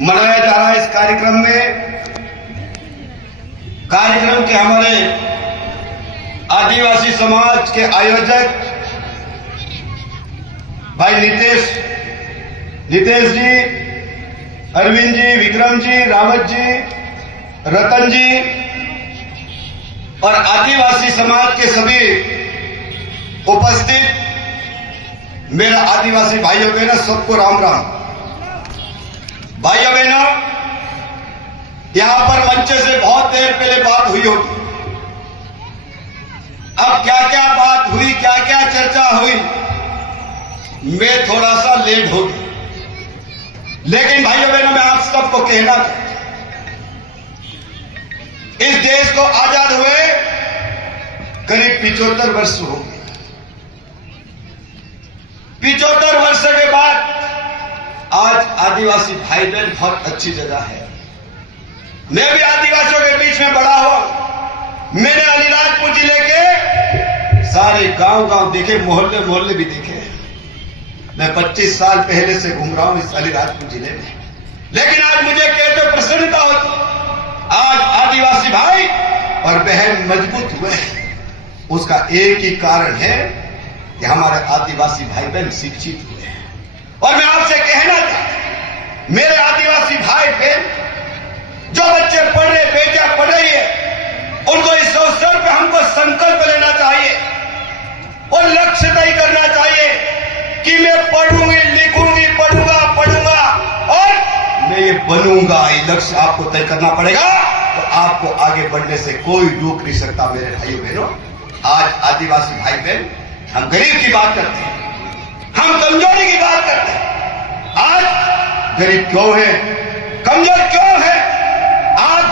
मनाया जा रहा है। इस कार्यक्रम के हमारे आदिवासी समाज के आयोजक भाई नितेश जी, अरविंद जी, विक्रम जी, रावत जी, रतन जी और आदिवासी समाज के सभी उपस्थित मेरे आदिवासी भाइयों बहनों, सबको राम राम। भाइयों बहनों, यहां पर मंच से बहुत देर पहले बात हुई होगी। अब क्या क्या बात हुई, क्या क्या चर्चा हुई, मैं थोड़ा सा लेट हो गया, लेकिन भाइयों बहनों मैं आप सबको कहना चाहता हूं, इस देश को आजाद हुए करीब 75 वर्ष हो गए। 75 वर्ष के बाद आज आदिवासी भाई बहन बहुत अच्छी जगह है। मैं भी आदिवासियों के बीच में बड़ा हुआ। मैंने अलीराजपुर जिले के सारे गांव देखे, मोहल्ले भी देखे। मैं 25 साल पहले से घूम रहा हूं इस अलीराजपुर जिले में, लेकिन आज मुझे कहते प्रसन्नता होती। आज आदिवासी भाई और बहन मजबूत हुए हैं। उसका एक ही कारण है कि हमारे आदिवासी भाई बहन शिक्षित हुए हैं। और मैं आपसे कहना चाहता हूं, मेरे आदिवासी भाई बहन, जो बच्चे पढ़ रहे, बेटियां पढ़ रही है, उनको इस अवसर पे हमको संकल्प लेना चाहिए और लक्ष्य तय करना चाहिए कि मैं पढ़ूंगी, लिखूंगी, पढ़ूंगा और मैं ये बनूंगा। ये लक्ष्य आपको तय करना पड़ेगा, तो आपको आगे बढ़ने से कोई रोक नहीं सकता। मेरे भाइयों बहनों, आज आदिवासी भाई बहन, हम गरीब की बात करते हैं, हम कमजोरी की बात करते हैं। आज गरीब क्यों है, कमजोर क्यों है?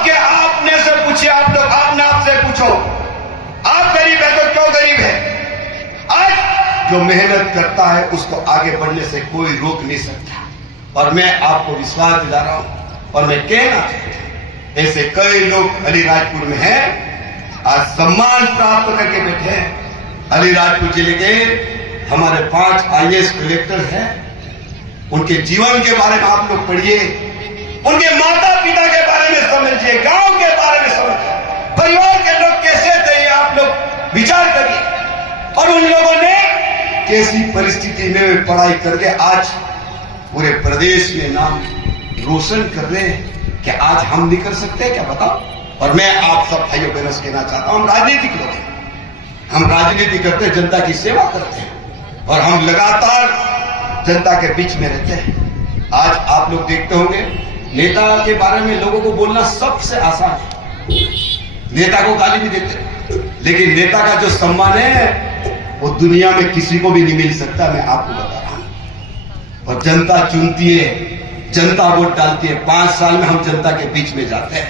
आपने से पूछिए, आप लोग आपने आपसे पूछो, आप गरीब है तो क्यों गरीब है? आज जो मेहनत करता है उसको आगे बढ़ने से कोई रोक नहीं सकता। और मैं आपको विश्वास दिला रहा हूं और मैं कहना चाहता हूं, ऐसे कई लोग अलीराजपुर में हैं, आज सम्मान प्राप्त करके बैठे हैं। अलीराजपुर जिले के हमारे 5 IAS कलेक्टर हैं। उनके जीवन के बारे में आप लोग पढ़िए, उनके माता पिता के बारे में समझिए, गांव के बारे में समझिए, परिवार के लोग कैसे थे, आप लोग विचार करिए। और उन लोगों ने कैसी परिस्थिति में पढ़ाई करके आज पूरे प्रदेश में नाम रोशन कर रहे हैं कि आज हम नहीं कर सकते क्या, बताओ? और मैं आप सब भाइयों बहनों से कहना चाहता हूं, हम राजनीतिक लोग हैं, हम राजनीति करते हैं, जनता की सेवा करते हैं और हम लगातार जनता के बीच में रहते हैं। आज आप लोग देखते होंगे, नेता के बारे में लोगों को बोलना सबसे आसान है, नेता को गाली भी देते, लेकिन नेता का जो सम्मान है वो दुनिया में किसी को भी नहीं मिल सकता। मैं आपको बता रहा हूं। और जनता चुनती है, जनता वोट डालती है। 5 साल में हम जनता के बीच में जाते हैं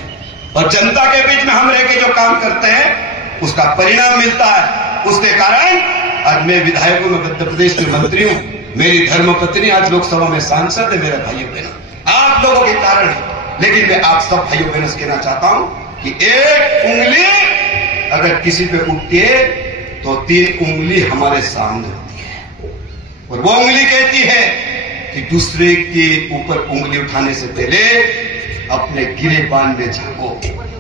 और जनता के बीच में हम रह के जो काम करते हैं उसका परिणाम मिलता है। उसके कारण आज मैं विधायक हूं, मैं मध्य प्रदेश में मंत्री हूं, मेरी धर्मपत्नी आज लोकसभा में सांसद है। मेरे भाइयों बहनों, आप लोगों के कारण है। लेकिन मैं आप सब भाइयों बहनों से कहना चाहता हूं कि एक उंगली अगर किसी पे उठती है तो 3 उंगली हमारे सामने होती है। और वो उंगली कहती है कि दूसरे के ऊपर उंगली उठाने से पहले अपने गिरेबान में झांको।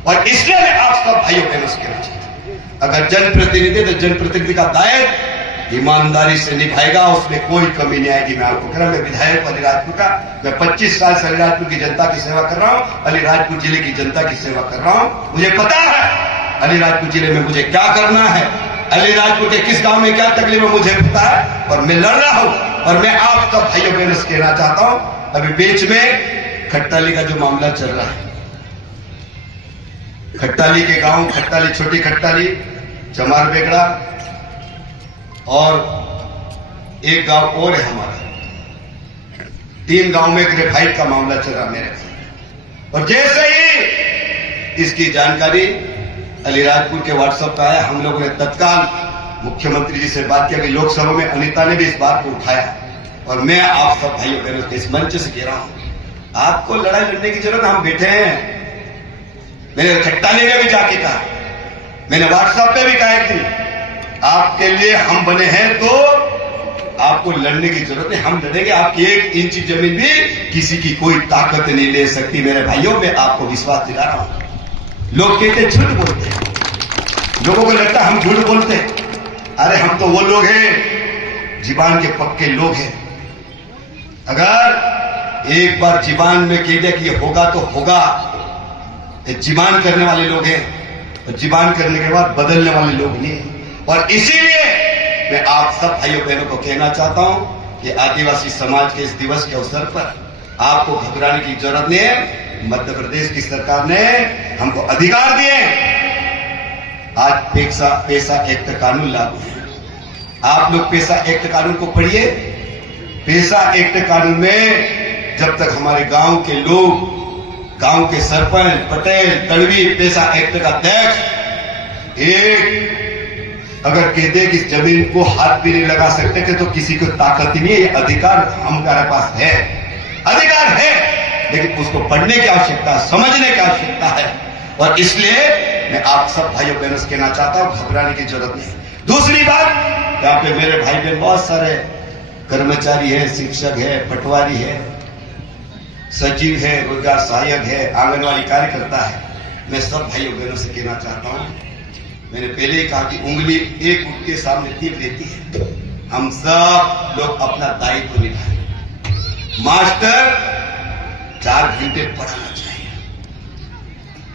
और इसलिए मैं आप सब भाइयों बहनों से कहना चाहता हूं, अगर जनप्रतिनिधि तो जनप्रतिनिधि का दायित्व ईमानदारी से निभाएगा, उसमें कोई कमी नहीं आएगी। मैं आपको कह रहा हूं, मैं विधायक अलीराजपुर का, मैं 25 साल से अलीराजपुर की जनता की सेवा कर रहा हूं, अलीराजपुर जिले की जनता की सेवा कर रहा हूं। मुझे पता है अलीराजपुर जिले में मुझे क्या करना है, अलीराजपुर के किस गांव में क्या तकलीफ है मुझे पता है और मैं लड़ रहा हूं। और मैं आप सब भाइयों बहनों से कहना चाहता हूं, अभी बीच में खट्टाली का जो मामला चल रहा है, खट्टाली के गांव, खट्टाली, छोटी खट्टाली, चमार बेगड़ा और एक गांव और है हमारा, 3 गांव में ग्रेफाइट का मामला चल रहा मेरे। और जैसे ही इसकी जानकारी अलीराजपुर के व्हाट्सएप पे आया, हम लोगों ने तत्काल मुख्यमंत्री जी से बात की। अभी लोकसभा में अनीता ने भी इस बात को उठाया। और मैं आप सब भाइयों बहनों से इस मंच से कह रहा हूं, आपको लड़ाई लड़ने की जरूरत, हम बैठे हैं। मैंने खट्टाली में भी जाके कहा, मैंने व्हाट्सएप पे भी कहा कि आपके लिए हम बने हैं तो आपको लड़ने की जरूरत नहीं, हम लड़ेंगे। आपकी 1 इंच जमीन भी किसी की कोई ताकत नहीं ले सकती। मेरे भाइयों, मैं आपको विश्वास दिला रहा हूं। लोग कहते झूठ बोलते हैं, लोगों को लगता है हम झूठ बोलते हैं। अरे हम तो वो लोग हैं, जीबान के पक्के लोग हैं। अगर एक बार जीबान में कह दिया कि ये होगा तो होगा, ये जीबान करने वाले लोग हैं, और जीबान करने के बाद बदलने वाले लोग नहीं। और इसीलिए मैं आप सब भाइयों बहनों को कहना चाहता हूं कि आदिवासी समाज के इस दिवस के अवसर पर आपको घबराने की जरूरत नहीं है। मध्य प्रदेश की सरकार ने हमको अधिकार दिए। आज पैसा एक्ट कानून लागू है। आप लोग पैसा एक्ट कानून को पढ़िए। पैसा एक्ट कानून में जब तक हमारे गांव के लोग, गांव के सरपंच, पटेल, तड़वी पैसा एक्ट का अध्यक्ष एक अगर कहते कि इस जमीन को हाथ भी नहीं लगा सकते थे, तो किसी को ताकत ही नहीं है। ये अधिकार हमारे पास है, अधिकार है, लेकिन उसको पढ़ने की आवश्यकता है, समझने की आवश्यकता है। और इसलिए मैं आप सब भाइयों बहनों से कहना चाहता हूं, घबराने की जरूरत नहीं। दूसरी बात, यहाँ पे मेरे भाई बहन बहुत सारे कर्मचारी है, शिक्षक है, पटवारी है, सचिव है, रोजगार सहायक है, आंगनवाड़ी कार्यकर्ता है। मैं सब भाइयों बहनों से कहना चाहता हूं, मैंने पहले ही कहा कि उंगली एक उठ के सामने तीर देती है। हम सब लोग अपना दायित्व निभाएं। मास्टर 4 घंटे पढ़ाना चाहिए।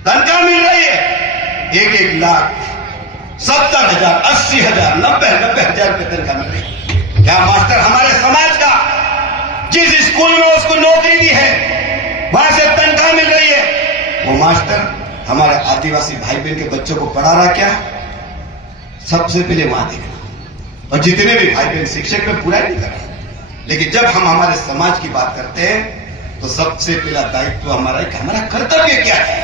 तनख्वाह मिल रही है 1-1 लाख, 70,000, 80,000, 90,000 रुपये तनख्वाह मिल रही है। क्या मास्टर हमारे समाज का जिस स्कूल में उसको नौकरी दी है वहां से तनख्वाह मिल रही है, वो मास्टर हमारे आदिवासी भाई बहन के बच्चों को पढ़ा रहा क्या? सबसे पहले वहां देखना। और जितने भी भाई बहन शिक्षक में बुराई नहीं कर रहा, लेकिन जब हम हमारे समाज की बात करते हैं तो सबसे पहला दायित्व हमारा है कि हमारा कर्तव्य क्या है।